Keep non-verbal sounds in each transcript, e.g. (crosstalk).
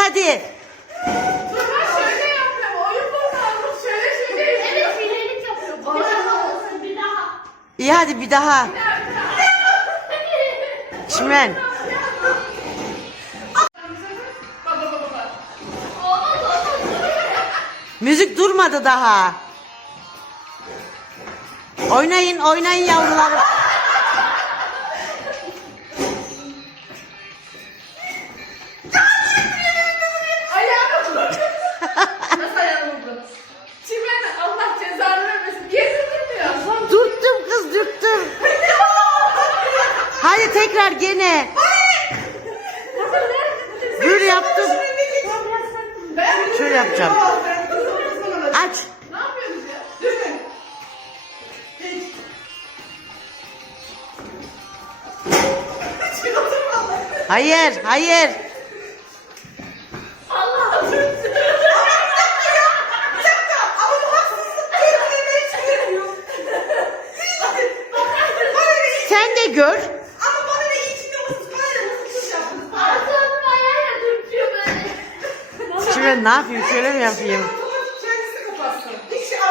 hadi. İyi hadi bir daha. Çimen. Müzik durmadı daha. Oynayın oynayın yavrularım. Gene. Böyle yaptım. Şöyle yapacağım. Aç. Ne yapıyorsunuz ya? Düşün. Hayır hayır. Allah'ım. Sen de gör. Ağzını ayağıyla dürtüyor böyle. Yapayım şöyle mi?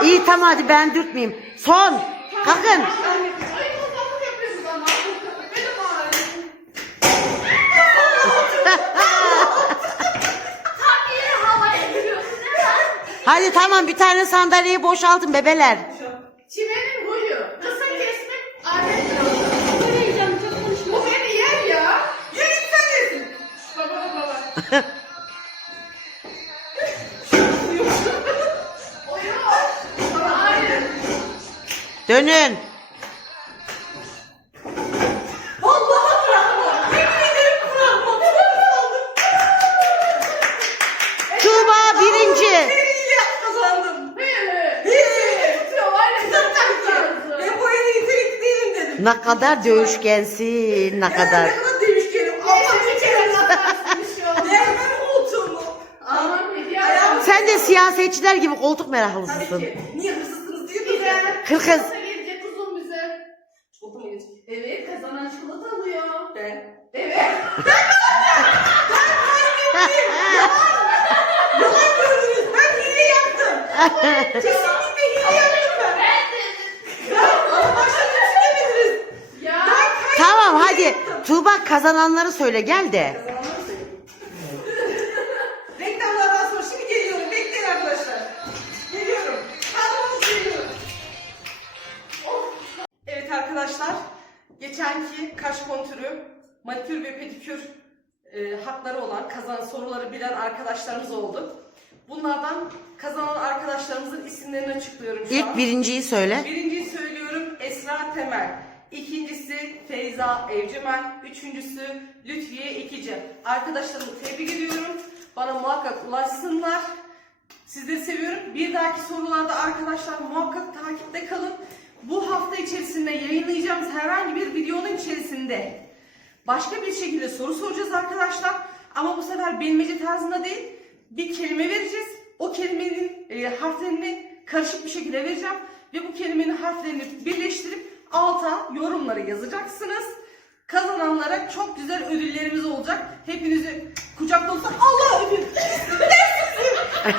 İyi tamam hadi ben dürtmeyeyim. Son. Kalkın. Hadi tamam bir tane sandalyeyi boşaltın bebeler. Çimenin huyu. Kısa kesmek adet. Dönün. Tuğba birinci. kazandım. Böyle. He. Tutuyor var ya. Tutuyor. taktı. Ben bu değilim dedim. Ne kadar dövüşkensin ne kadar. Ne kadar demişkenim. Allah Bir kere laflarsın şey. Değermem koltuğumu. Aman hediye Ayağım- aldım. Sen de siyasetçiler gibi koltuk Tabii meraklısısın. ki. Niye hırsızsınız diye de Kırkız. Evet kazanan çikolata alıyor. Ben. Evet. Yalan gördünüz. Ben hile yaptım. Kesinlikle hile yaptım ben. Ben dedim. Ben ama başta düşünemediniz. Ya. Tamam hadi. Tuğba kazananları söyle gel de. Kaş kontürü, manikür ve pedikür e, hakları olan kazanan soruları bilen arkadaşlarımız oldu. Bunlardan kazanan arkadaşlarımızın isimlerini açıklıyorum şu an. İlk birinciyi söyle. Birinciyi söylüyorum Esra Temel. İkincisi Feyza Evcimel. Üçüncüsü Lütfiye İkici. Arkadaşlarımı tebrik ediyorum. Bana muhakkak ulaşsınlar. Sizleri seviyorum. Bir dahaki sorularda arkadaşlar muhakkak takipte kalın. Bu hafta içerisinde yayınlayacağımız herhangi bir videonun içerisinde başka bir şekilde soru soracağız arkadaşlar. Ama bu sefer bilmece tarzında değil. Bir kelime vereceğiz. O kelimenin e, harflerini karışık bir şekilde vereceğim. Ve bu kelimenin harflerini birleştirip alta yorumları yazacaksınız. Kazananlara çok güzel ödüllerimiz olacak. Hepinizi kucak dolusu Allah ödül. (laughs) (laughs)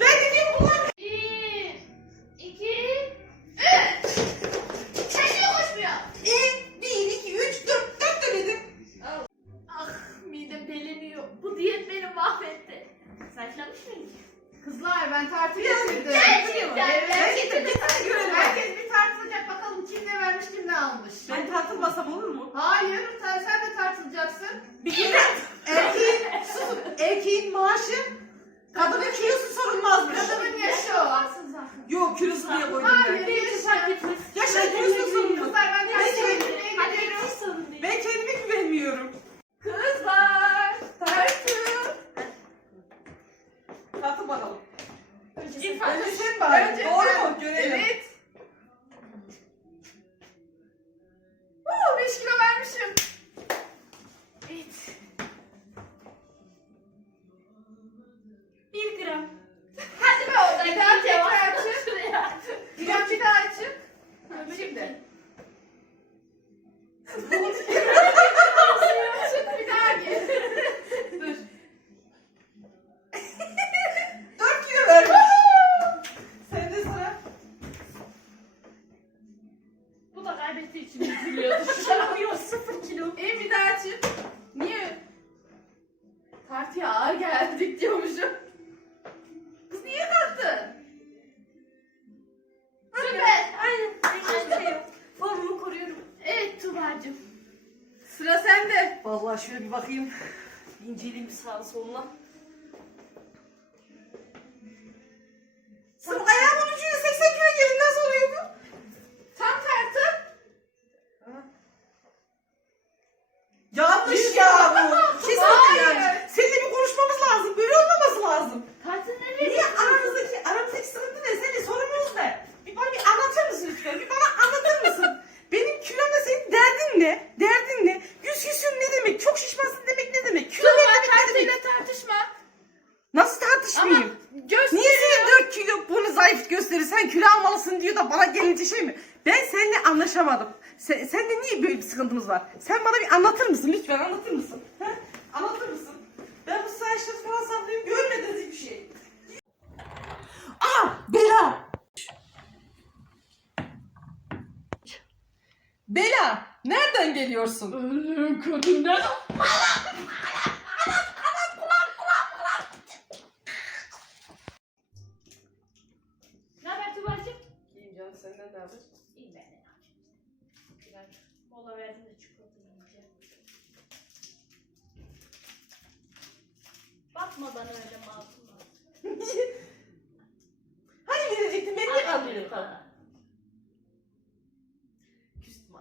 ben dediğim bunlar. Bir, iki, üç. Sen niye koşmuyor? E, bir, iki, üç, dört, dört de dedim. Ah midem deleniyor. Bu diyet beni mahvetti. Saçlamış mıyım? Kızlar ben tartı getirdim. gerçekten. Evet. Gerçekten bir tane görelim. Herkes bir tartılacak bakalım kim ne vermiş kim ne almış. Ben tartılmasam olur mu? Hayır sen sen de tartılacaksın. Bir kere erkeğin, sus, erkeğin maaşı kadının kilosu sorulmaz mı? Kadının yaşı o. Yok kilosu diye koydum Hayır ben. etmez. Yaşa kilosu sorulmaz. Kızlar ben Ben tartı kendime, getirmeye Hadi gidiyorum. hiç sorun değil. ben kendime güvenmiyorum. Kızlar tartı. Tartı bakalım. İlk Önce sen bari. Önce Doğru sen. mu? Görelim. Evet. Kaybettiği için üzülüyordu. (laughs) Çıkaramıyor sıfır kilo. İyi bir daha çık. Niye? Tartıya ağır geldik diyormuşum. Kız niye kalktın? Süper. Aynen. Aynen. Formumu koruyorum. Evet Tuba'cığım. Sıra sende. Vallahi şöyle bir bakayım. İnceleyeyim bir sağına soluna. Sen ayağımın ucuyla 80 kilo gelin nasıl oluyor bu? Tam tartı. Yanlış ya bu. Kesinlikle Hayır. yanlış. Seninle bir konuşmamız lazım. Böyle olmaması lazım. Tartın nereye Niye aranızdaki, aramızdaki sıkıntı ne? Senin sorununuz ne? Bir bana bir anlatır mısın lütfen? Bir bana anlatır mısın? Benim kilomla senin derdin ne? Derdin ne? Yüz küsür ne demek? Çok şişmansın demek ne demek? Kilo Tuba ne demek ne tartıyla demek? tartışma. Nasıl Ama tartışmayayım? göz Niye senin 4 kilo bunu zayıf gösterir? Sen kilo almalısın diyor da bana gelince şey mi? Ben seninle anlaşamadım. Sen, sende niye böyle bir sıkıntımız var? Sen bana bir anlatır mısın? Lütfen anlatır mısın? He? Anlatır mısın? Ben bu saçları falan sallıyorum. Görmediniz hiçbir şey. Aa! Bela! Bela! Nereden geliyorsun? Ölü kadınlar. Ne haber Tuba'cığım? İyiyim canım senden ne haber? İyi ben de ne yapayım? Biraz mola verdim de çikolata yiyeceğim. Bakma bana öyle masum. (laughs) Hani verecektin? Beni niye kandırıyorsun? Bana. Küstüm.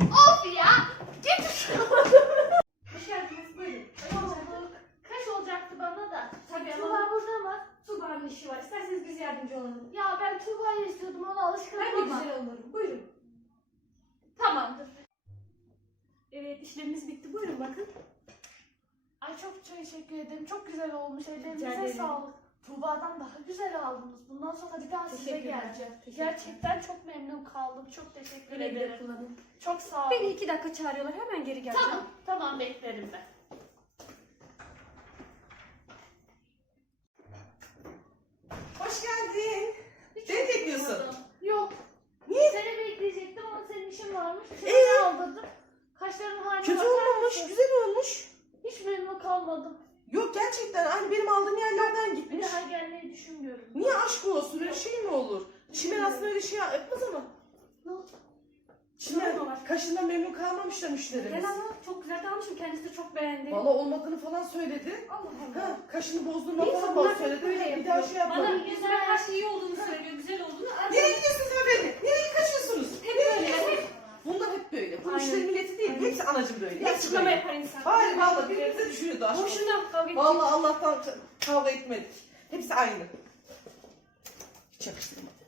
Of ya! Git şunu. Hoş geldiniz buyurun. Hoş bulduk. Kaç olacaktı bana da? Tabii Tuba ama- burada mı? Tuğba'nın işi var. İsterseniz biz yardımcı olalım. Ya ben Tuba'yı istiyordum ona alışkınım Ben de ama. güzel olurum. Buyurun. Tamamdır. Evet işlemimiz bitti. Buyurun bakın. Ay çok teşekkür ederim. Çok güzel olmuş. Ellerinize ederim. sağlık. Tuğba'dan daha güzel aldınız. Bundan sonra bir daha size Teşekkürler. geleceğim. Teşekkürler. Gerçekten çok memnun kaldım. Çok teşekkür Güle güle ederim. kullanın. Çok sağ olun. Beni iki dakika çağırıyorlar. Hemen geri geleceğim. Tamam, tamam beklerim ben. Hoş geldin. Hiç Beni bekliyorsun. unutmadım. Yok. Niye? Seni bekleyecektim ama senin işin varmış. Ee? Seni aldırdım. Kaşların haline Kötü bakar olmamış, mısın? güzel olmuş. Hiç memnun kalmadım. Yok gerçekten aynı benim aldığım yerlerden Bir gitmiş. daha gelmeyi düşünmüyorum. Niye aşk olsun öyle şey mi olur? Çimen aslında öyle şey yapmaz ama. Ne oldu? Çimen var. kaşından memnun kalmamışlar müşterimiz. Ben ama çok güzel kalmışım. Kendisi de çok beğendi. Valla olmadığını falan söyledi. Allah Allah. Ha, kaşını bozdurma Neyse, falan bana söyledi. böyle Bir daha yapıyor. şey yapmadım. Bana yüzüme karşı iyi olduğunu söylüyor. Güzel olduğunu. Nereye gidiyorsunuz efendim? Nereye kaçıyorsunuz? Hep böyle. Bunlar hep böyle. Bu Aynen. müşteri milleti değil. Hepsi anacım böyle. Hepsi Açıklama böyle. yapar insan. Hayır valla birbirimize düşürüyordu aşk. Boşuna kavga edecek. Vallahi Allah'tan kavga etmedik. Hepsi aynı. Hiç yakıştırmadım.